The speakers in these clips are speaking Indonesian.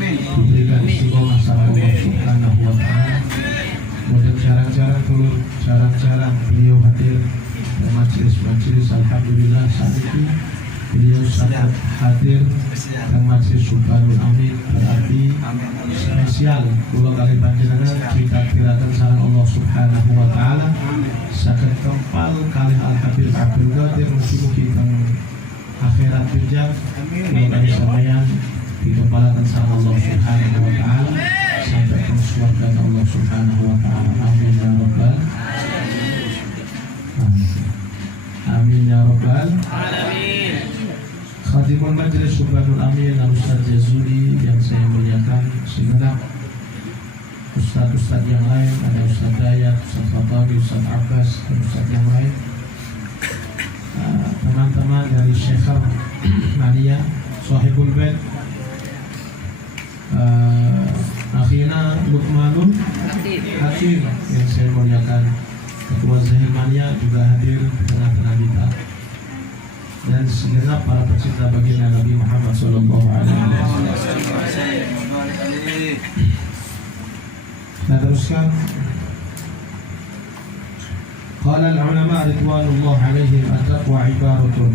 diberikan istiqomah sama Allah Subhanahu wa taala. Kemudian jarang-jarang beliau hadir di majelis-majelis. Alhamdulillah saat itu beliau sangat hadir di majelis Subhanul Amin, berarti spesial kula kali panjenengan ditakdiraken sareng Allah Subhanahu wa taala saged kempal kalih Al Habib Abdul Qadir. Mugi-mugi teng akhirat bijak kula kali sampeyan dikempalaken sareng Allah Subhanahu wa taala sampai ke surga Allah Subhanahu wa taala. Amin ya rabbal amin ya rabbal alamin. Khatibul Majelis Subhanul Amin Al-Ustaz Jazuli yang saya muliakan, segenap Ustaz-Ustaz yang lain, ada Ustaz Dayat, Ustaz Fatawi, Ustaz Abbas, dan Ustaz yang lain, teman-teman dari Syekhar Mania, Sahibul Bait, Akhina Lukmanul Hakim yang saya muliakan, Ketua Zahir Mania juga hadir di tengah-tengah kita, dan segenap para pecinta baginda Nabi Muhammad sallallahu alaihi wasallam. Kita teruskan. Qala al-ulama ridwanullah alaihim at-taqwa ibaratun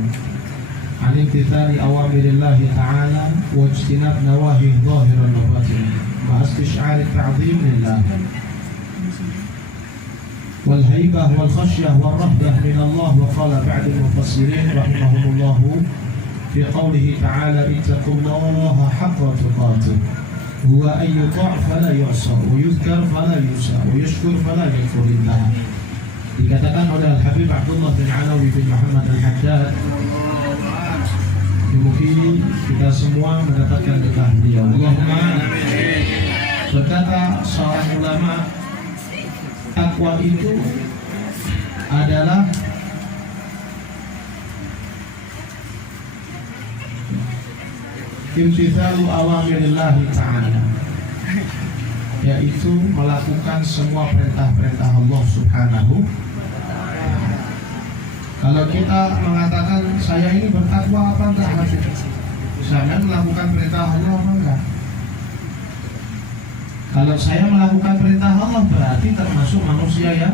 an imtithali awamirillah ta'ala wa ijtinab nawahi zahiran wa batinan ma istish'ar at-ta'zim lillah والهيبة والخشية والرهبة من الله. وقال بعض المفسرين رحمهم الله في قوله تعالى اتقوا الله حق تقاته هو أن يطاع فلا يعصى ويذكر فلا ينسى ويشكر فلا يكفر الله. Dikatakan oleh Al-Habib Abdullah bin Alawi bin Muhammad Al-Haddad, semoga kita semua mendapatkan berkah beliau. Allahumma. Berkata seorang ulama, takwa itu adalah imtithalu awamirillah ta'ala, yaitu melakukan semua perintah-perintah Allah Subhanahu. Kalau kita mengatakan saya ini bertakwa apa enggak, saya melakukan perintah Allah apa enggak? Kalau saya melakukan perintah Allah berarti termasuk manusia yang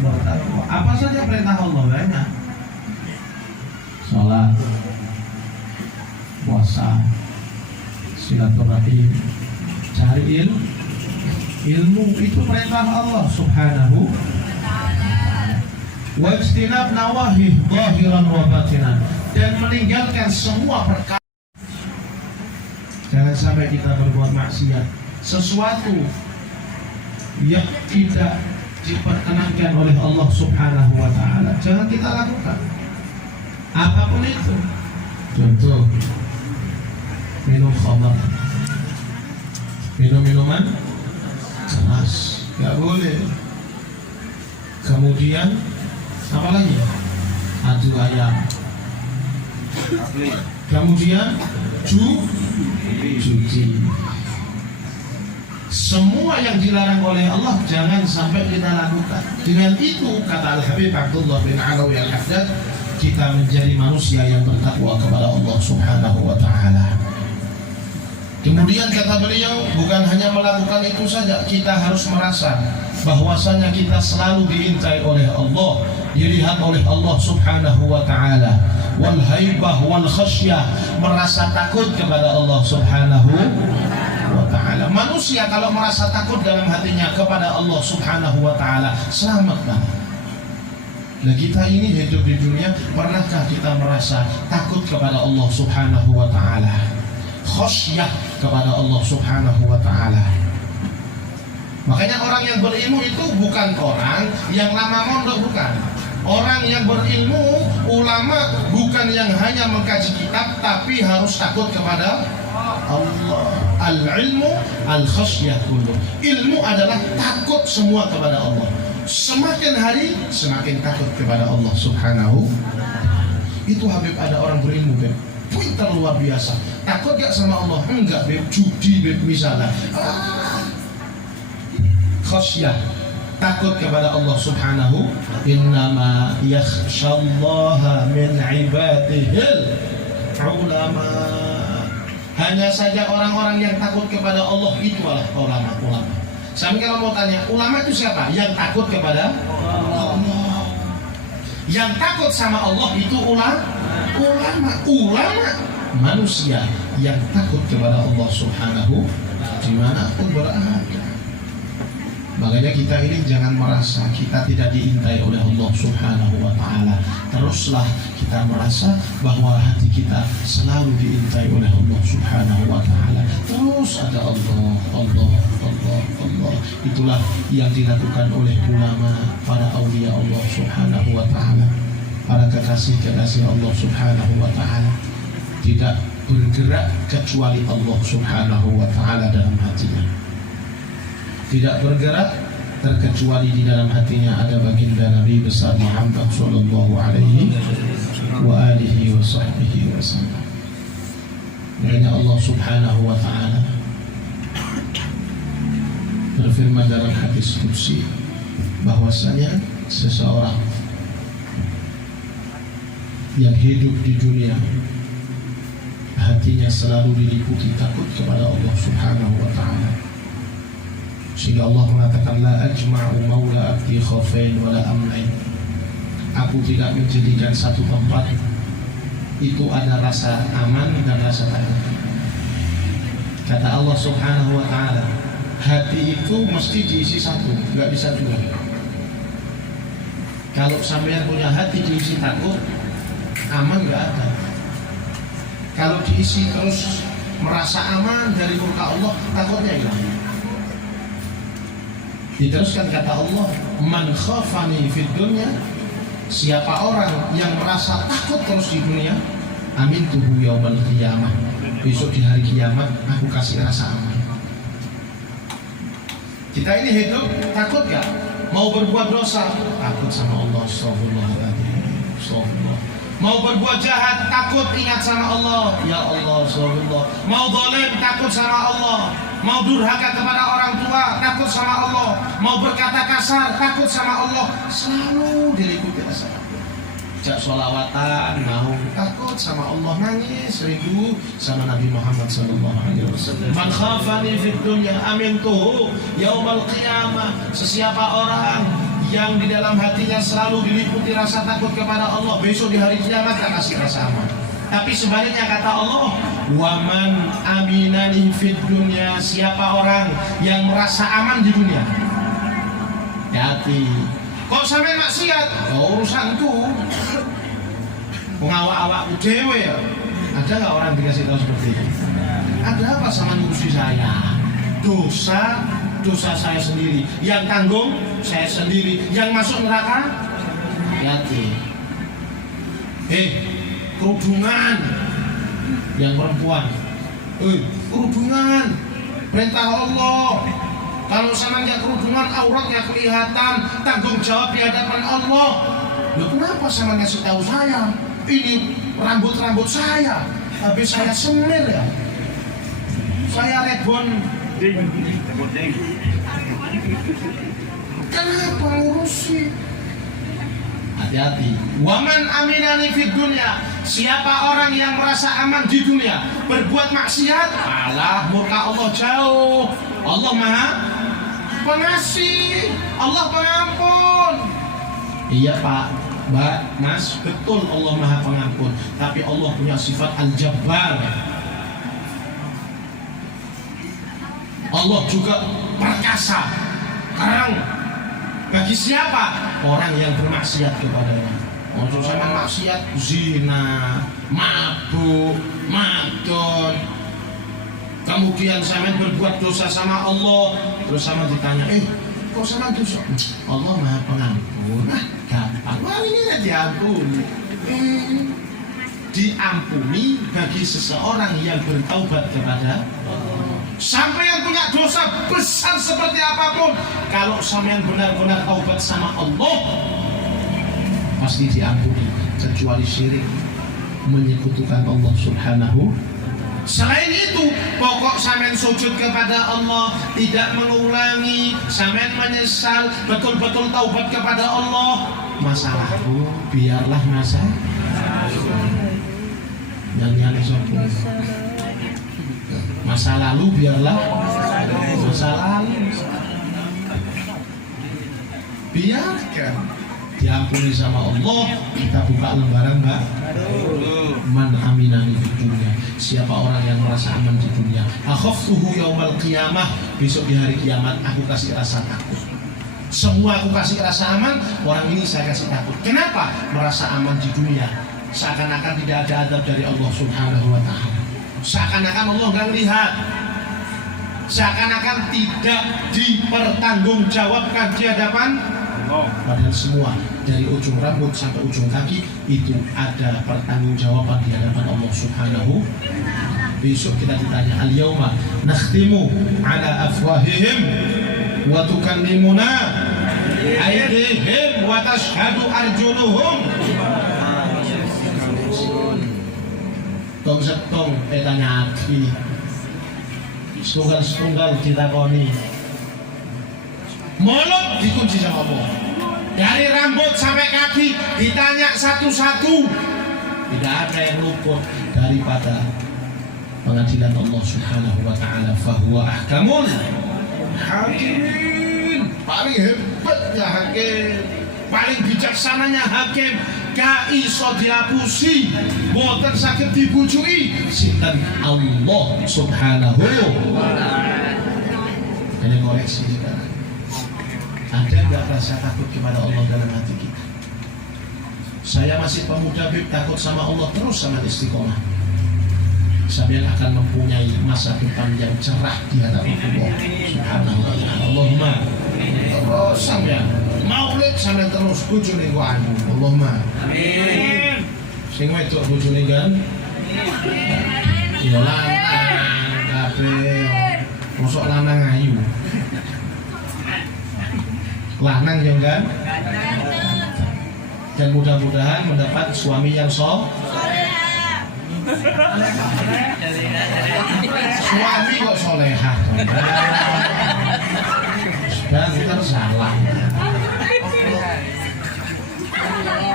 bertakwa. Apa saja perintah Allah? Banyak. Salat, puasa, silaturahim, cari ilmu itu perintah Allah Subhanahu. Wa ijtinab nawahi zahiran wa batinan, dan meninggalkan semua perkara. Jangan sampai kita berbuat maksiat, sesuatu yang tidak diperkenankan oleh Allah Subhanahu wa taala jangan kita lakukan, apapun itu. Contoh, minum khamar, minuman keras, nggak boleh. Kemudian apa lagi? Adu ayam. Kemudian judi. Semua yang dilarang oleh Allah jangan sampai kita lakukan. Dengan itu, kata Al-Habib Abdullah bin Alawi Al-Haddad, kita menjadi manusia yang bertakwa kepada Allah Subhanahu wa ta'ala. Kemudian kata beliau, bukan hanya melakukan itu saja, kita harus merasa bahwasanya kita selalu diintai oleh Allah, dilihat oleh Allah Subhanahu wa ta'ala. Wal haibah wal khasyah, merasa takut kepada Allah Subhanahu wa ta'ala. Manusia kalau merasa takut dalam hatinya kepada Allah Subhanahu wa ta'ala, selamat banget. Nah, kita ini hidup di dunia, pernahkah kita merasa takut kepada Allah Subhanahu wa ta'ala, khasyah kepada Allah Subhanahu wa ta'ala? Makanya orang yang berilmu itu bukan orang yang lama mondok, bukan. Orang yang berilmu, ulama, bukan yang hanya mengkaji kitab, tapi harus takut kepada Allah. Al-ilmu al-khasyah kullu. Ilmu adalah takut semua kepada Allah. Semakin hari semakin takut kepada Allah Subhanahu. Itu Habib, ada orang berilmu, Beb, pintar luar biasa. Takut gak sama Allah? Enggak, Beb. Judi, Beb, misalnya. Khasyah, takut kepada Allah Subhanahu. Innama yakhshallaha min ibadihil ulama. Hanya saja orang-orang yang takut kepada Allah itu adalah ulama-ulama. Saya kalau mau tanya, ulama itu siapa? Yang takut kepada Allah. Yang takut sama Allah itu ulama. Ulama manusia yang takut kepada Allah Subhanahu dimanapun berada. Makanya kita ini jangan merasa kita tidak diintai oleh Allah Subhanahu wa ta'ala. Teruslah kita merasa bahwa hati kita selalu diintai oleh Allah Subhanahu wa ta'ala. Terus ada Allah. Itulah yang dilakukan oleh ulama, para aulia Allah Subhanahu wa ta'ala, para kekasih-kekasih Allah Subhanahu wa ta'ala. Tidak bergerak kecuali Allah Subhanahu wa ta'ala dalam hatinya. Tidak bergerak terkecuali di dalam hatinya ada baginda Nabi besar Muhammad sallallahu alaihi wa alihi wa sahbihi wasallam. Makanya Allah Subhanahu wa ta'ala berfirman dalam hadis qudsi bahwasanya seseorang yang hidup di dunia hatinya selalu diliputi takut kepada Allah Subhanahu wa ta'ala. Sehingga Allah mengatakan la ajma'u maula abdi khaufain wala amnain. Aku tidak menjadikan satu tempat itu ada rasa aman dan rasa takut. Kata Allah Subhanahu wa ta'ala, hati itu mesti diisi satu, nggak bisa dua. Kalau sampean punya hati diisi takut, aman nggak ada. Kalau diisi terus merasa aman dari murka Allah, takutnya hilang. Diteruskan kata Allah, man khafani fid dunya, siapa orang yang merasa takut terus di dunia, amin tuhu yaumal qiyamah, besok di hari kiamat aku kasih rasa aman. Kita ini hidup takut gak? Mau berbuat dosa takut sama Allah, astagfirullah. Mau berbuat jahat takut ingat sama Allah, ya Allah, astagfirullah. Mau zalim takut sama Allah. Mau durhaka kepada orang tua takut sama Allah. Mau berkata kasar takut sama Allah. Selalu diliputi rasa takut. Jak sholawatan mau takut sama Allah, nangis rindu sama Nabi Muhammad sallallahu alaihi wasallam. Man khafani fid dunya amintuhu yaumal qiyamah. Sesiapa orang yang di dalam hatinya selalu diliputi rasa takut kepada Allah, besok di hari kiamat akan kasih rasa aman. Tapi sebaliknya kata Allah, waman aminani fid dunya, siapa orang yang merasa aman di dunia. Hati. Kok sampai maksiat? Oh, urusanku. Pengawak-awakku dewe ya. Ada nggak orang dikasih tahu seperti itu? Ada apa sama ngurusi saya? Dosa saya sendiri. Yang tanggung saya sendiri. Yang masuk neraka hati. Kerudungan yang perempuan, kerudungan perintah Allah. Kalau sama nggak kerudungan, auratnya kelihatan, tanggung jawab di hadapan Allah. Loh, kenapa sama ngasih tahu saya? Ini rambut saya, habis saya semir ya, saya rebon. Kenapa ngurusi? Hati-hati. Waman aminani fid dunya, siapa orang yang merasa aman di dunia berbuat maksiat, alah murka Allah jauh. Allah Maha Pengasih, Allah Pengampun. Iya Pak, Mbak, Mas, betul Allah Maha Pengampun, tapi Allah punya sifat Al-Jabbar. Allah juga perkasa, karang. Bagi siapa? Orang yang bermaksiat kepadanya. Untuk sama maksiat, zina, mabuk, madon. Kemudian sama berbuat dosa sama Allah. Terus sama ditanya, kok sama dosa? Allah Maha Pengampun. Gampang. Wah, ini tidak diampuni. Diampuni bagi seseorang yang bertaubat kepada Allah. Sampai yang punya dosa besar seperti apapun, kalau sampean benar-benar taubat sama Allah, pasti diampuni, kecuali syirik, menyekutukan Allah Subhanahu. Selain itu, pokok sampean sujud kepada Allah, tidak mengulangi, sampean menyesal, betul-betul taubat kepada Allah, masalahku biarlah masalah. Nyanyian sopo. Masa lalu biarlah masa lalu. Biarkan diampuni sama Allah, kita buka lembaran baru. Man aminani di dunia, siapa orang yang merasa aman di dunia, akhaftuhu yaumal qiyamah, besok di hari kiamat aku kasih rasa takut. Semua aku kasih rasa aman, orang ini saya kasih takut. Kenapa? Merasa aman di dunia, seakan-akan tidak ada adab dari Allah Subhanahu wa ta'ala, seakan-akan Allah nggak lihat, seakan-akan tidak dipertanggungjawabkan di hadapan. Padahal semua dari ujung rambut sampai ujung kaki itu ada pertanggungjawaban di hadapan Allah Subhanahu. Besok kita ditanya, al-yauma nakhtimu ala afwahihim wa tukallimuna aydihim wa tashhadu arjuluhum. Tong setong petanya hati setunggal ditakoni, mulut dikunci sama Allah. Dari rambut sampai kaki ditanya satu-satu. Tidak ada yang luput daripada pengadilan Allah Subhanahu wa ta'ala. Fahuwa ahkamul hakimin. Paling hebatnya hakim, paling bijaksananya hakim. Gak iso diapusi, boten sakit dibujuki sinten Allah Subhanahu wa ta'ala. Ini koreksi sekarang. Ada nggak rasa takut kepada Allah dalam hati kita? Saya masih pemuda, Bib, takut sama Allah terus sama istiqomah. Sambil akan mempunyai masa depan yang cerah di hadapan Allah Subhanahu wa ta'ala. Allahumma terus sambil maulid sambil terus bojone gua anu. Allahumma amin. Sing wedok bojone kan? Ya lanang kabeh. Mosok lanang ayu. Lanang yang kan? Dan mudah-mudahan mendapat suami yang soleh. Suami kok solehah? Dan tersalah.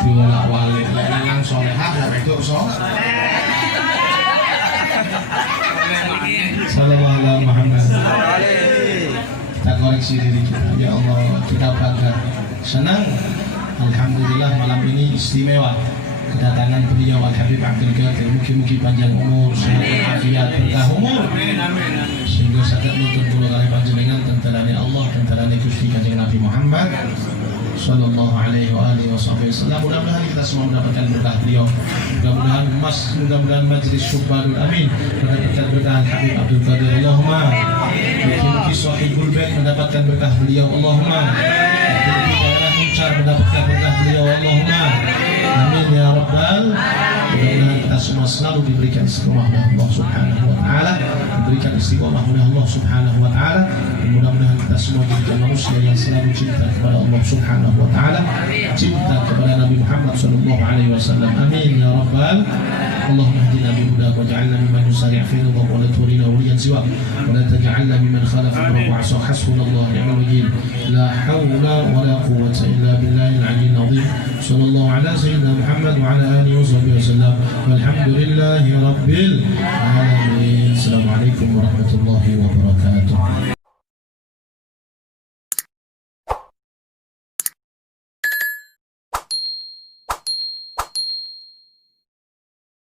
Diwolak-walik, lanang solehah dan itu soleh. Sallallahu alaihi Muhammad. Kita koreksi diri kita, ya Allah, kita bangga, senang, alhamdulillah malam ini istimewa kedatangan beliau Al Habib Abdul Qadir. Mugi-mugi panjang umur, sehat afiat, berkah umur, sehingga saged nuntun kula kali panjenengan tentarane Allah, tentarane Gusti Kanjeng Nabi Muhammad sallallahu alaihi wa alihi wasallam. Mudah-mudahan kita semua mendapatkan berkah beliau. Mudah-mudahan majelis syukurul amin mendapatkan berkah Habib Abdul Qadir. Allahumma mugi-mugi sahibul bait mendapatkan berkah beliau. Allahumma mugi daerah Muncar mendapatkan berkah beliau. Allahumma amin ya rabbal. Mudah-mudahan kita semua selalu diberikan istiqomah oleh Allah Subhanahu wa ta'ala, diberikan istiqomah oleh Allah Subhanahu wa ta'ala. Mudah-mudahan kita semua jadi manusia yang selalu cinta kepada Allah Subhanahu wa ta'ala, cinta kepada Nabi Muhammad sallallahu alaihi wasallam. Amin ya rabbal. Allahumma hdina bihudak waj'alna mimman yusari' fi ridhak wa la turina waliyan siwak wa la taj'alna mimman khalafa amrak wa 'asa hasbunallahu wa ni'mal wakeel. La hawla wa la quwwata illa billahil 'aliyyil 'azim. Sallallahu ala sayyidina Muhammad wa ala alihi wa sahbihi wasallam. Walhamdulillahi rabbil alamin. Assalamualaikum warahmatullahi wabarakatuh.